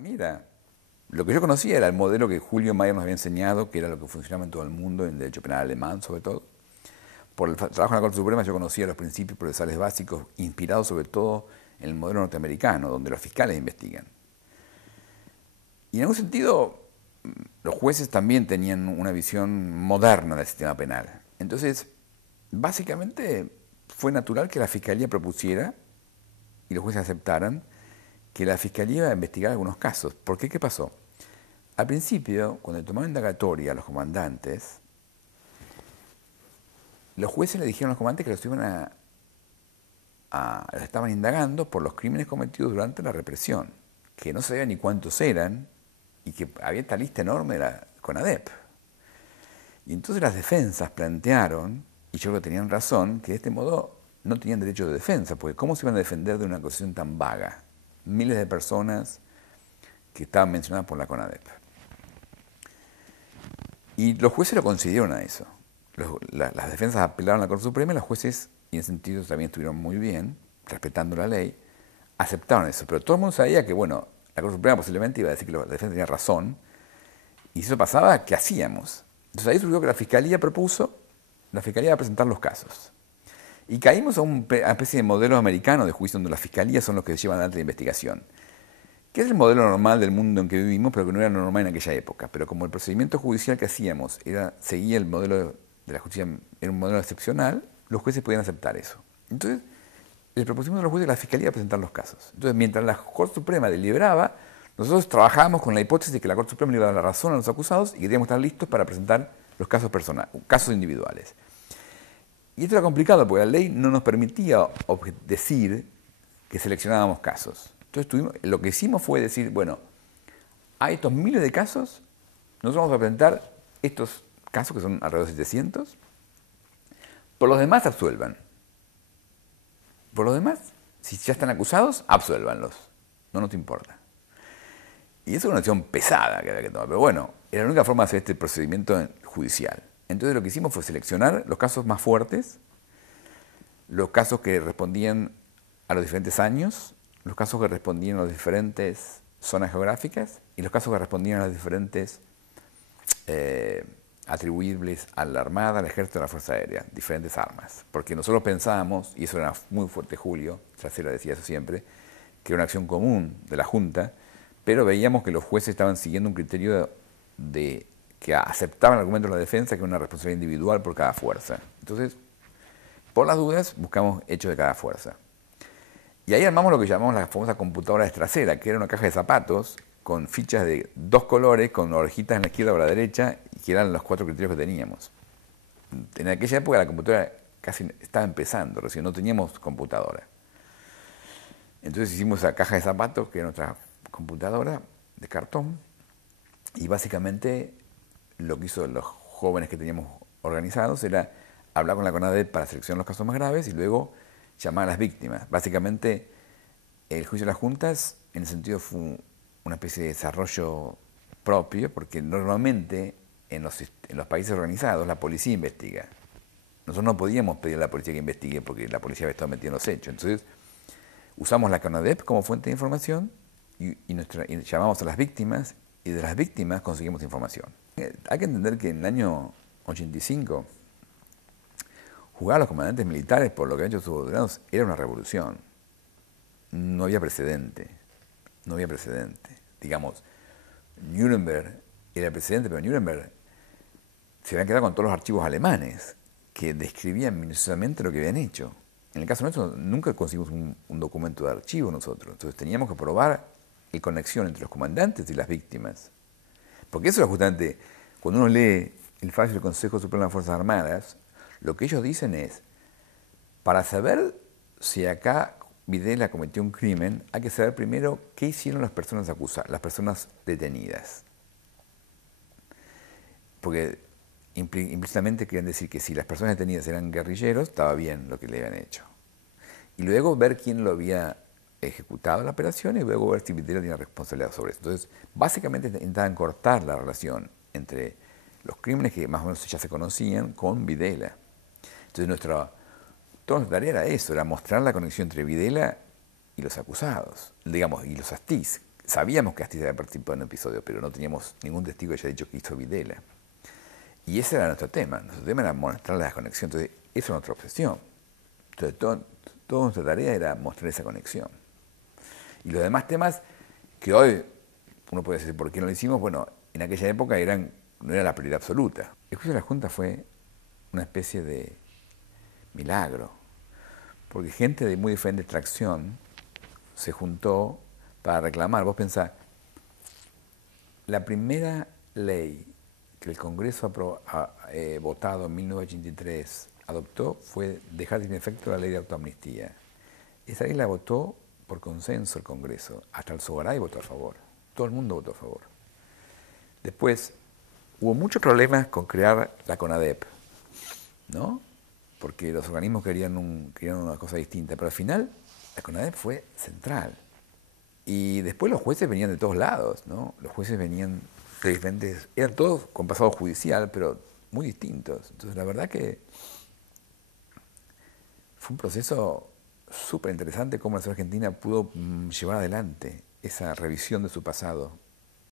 mí era, lo que yo conocía era el modelo que Julio Mayer nos había enseñado, que era lo que funcionaba en todo el mundo, en derecho penal alemán sobre todo. Por el trabajo en la Corte Suprema yo conocía los principios procesales básicos, inspirados sobre todo en el modelo norteamericano, donde los fiscales investigan. Y en algún sentido, los jueces también tenían una visión moderna del sistema penal. Entonces, básicamente fue natural que la Fiscalía propusiera, y los jueces aceptaran, que la Fiscalía iba a investigar algunos casos. ¿Por qué? ¿Qué pasó? Al principio, cuando tomaron indagatoria a los comandantes, los jueces le dijeron a los comandantes que los iban los estaban indagando por los crímenes cometidos durante la represión, que no sabían ni cuántos eran, y que había esta lista enorme de la CONADEP. Y entonces las defensas plantearon, y yo creo que tenían razón, que de este modo no tenían derecho de defensa, porque ¿cómo se iban a defender de una acusación tan vaga? Miles de personas que estaban mencionadas por la CONADEP. Y los jueces lo concedieron a eso. Las defensas apelaron a la Corte Suprema y los jueces, y en ese sentido también estuvieron muy bien, respetando la ley, aceptaron eso. Pero todo el mundo sabía que, bueno, la Corte Suprema posiblemente iba a decir que la defensa tenía razón, y si eso pasaba, ¿qué hacíamos? Entonces ahí surgió que la Fiscalía propuso, la Fiscalía va a presentar los casos. Y caímos a una especie de modelo americano de juicio donde las fiscalías son los que llevan adelante la investigación, que es el modelo normal del mundo en que vivimos, pero que no era lo normal en aquella época. Pero como el procedimiento judicial que hacíamos seguía el modelo de la justicia, era un modelo excepcional, los jueces podían aceptar eso. Entonces, le propusimos a los jueces que la Fiscalía iba a presentar los casos. Entonces, mientras la Corte Suprema deliberaba, nosotros trabajábamos con la hipótesis de que la Corte Suprema le iba a dar la razón a los acusados y que teníamos que estar listos para presentar los casos casos individuales. Y esto era complicado porque la ley no nos permitía decir que seleccionábamos casos. Entonces lo que hicimos fue decir, bueno, hay estos miles de casos, nosotros vamos a presentar estos casos, que son alrededor de 700, por los demás absuelvan. Por los demás, si ya están acusados, absuélvanlos, no nos importa. Y eso es una decisión pesada que había que tomar, pero bueno, era la única forma de hacer este procedimiento judicial. Entonces lo que hicimos fue seleccionar los casos más fuertes, los casos que respondían a los diferentes años, los casos que respondían a las diferentes zonas geográficas y los casos que respondían a las diferentes atribuibles a la Armada, al Ejército y a la Fuerza Aérea, diferentes armas. Porque nosotros pensábamos, y eso era muy fuerte Julio, Trasera decía eso siempre, que era una acción común de la Junta, pero veíamos que los jueces estaban siguiendo un criterio que aceptaban el argumento de la defensa, que era una responsabilidad individual por cada fuerza. Entonces, por las dudas, buscamos hechos de cada fuerza. Y ahí armamos lo que llamamos la famosa computadora trasera, que era una caja de zapatos con fichas de 2 colores, con orejitas en la izquierda o la derecha, y que eran los 4 criterios que teníamos. En aquella época la computadora casi estaba empezando, recién no teníamos computadora. Entonces hicimos esa caja de zapatos, que era nuestra computadora de cartón, y básicamente lo que hizo los jóvenes que teníamos organizados era hablar con la CONADEP para seleccionar los casos más graves y luego llamar a las víctimas. Básicamente, el juicio de las juntas, en el sentido, fue una especie de desarrollo propio, porque normalmente en los países organizados la policía investiga. Nosotros no podíamos pedir a la policía que investigue porque la policía había estado metida en los hechos. Entonces, usamos la CONADEP como fuente de información y llamamos a las víctimas y de las víctimas conseguimos información. Hay que entender que en el año 85 jugar a los comandantes militares por lo que han hecho sus subordinados era una revolución. No había precedente. No había precedente. Digamos, Nuremberg era el precedente, pero Nuremberg se habían quedado con todos los archivos alemanes que describían minuciosamente lo que habían hecho. En el caso nuestro, nunca conseguimos un documento de archivo nosotros. Entonces teníamos que probar la conexión entre los comandantes y las víctimas. Porque eso es justamente, cuando uno lee el fallo del Consejo Supremo de las Fuerzas Armadas, lo que ellos dicen es, para saber si acá Videla cometió un crimen, hay que saber primero qué hicieron las personas acusadas, las personas detenidas. Porque implícitamente querían decir que si las personas detenidas eran guerrilleros, estaba bien lo que le habían hecho. Y luego ver quién lo había ejecutado la operación y luego ver si Videla tenía responsabilidad sobre eso. Entonces, básicamente intentaban cortar la relación entre los crímenes que más o menos ya se conocían con Videla. Entonces toda nuestra tarea era eso, era mostrar la conexión entre Videla y los acusados, digamos, y los ASTIS. sabíamos que Astiz había participado en un episodio, pero no teníamos ningún testigo que haya dicho que hizo Videla. Y ese era nuestro tema. Nuestro tema era mostrar la conexión. Entonces, esa es nuestra obsesión. Entonces, toda nuestra tarea era mostrar esa conexión. Y los demás temas que hoy uno puede decir, ¿por qué no lo hicimos? Bueno, en aquella época no era la prioridad absoluta. El juicio de la Junta fue una especie de milagro, porque gente de muy diferente extracción se juntó para reclamar. Vos pensás, la primera ley que el Congreso votado en 1983 adoptó fue dejar sin efecto la ley de autoamnistía. Esa ley la votó por consenso el Congreso. Hasta el Sogaray votó a favor. Todo el mundo votó a favor. Después, hubo muchos problemas con crear la CONADEP, ¿no? Porque los organismos querían una cosa distinta. Pero al final, la CONADEP fue central. Y después los jueces venían de todos lados, ¿no? Los jueces venían de diferentes... Eran todos con pasado judicial, pero muy distintos. Entonces, la verdad que fue un proceso súper interesante cómo la sociedad argentina pudo llevar adelante esa revisión de su pasado.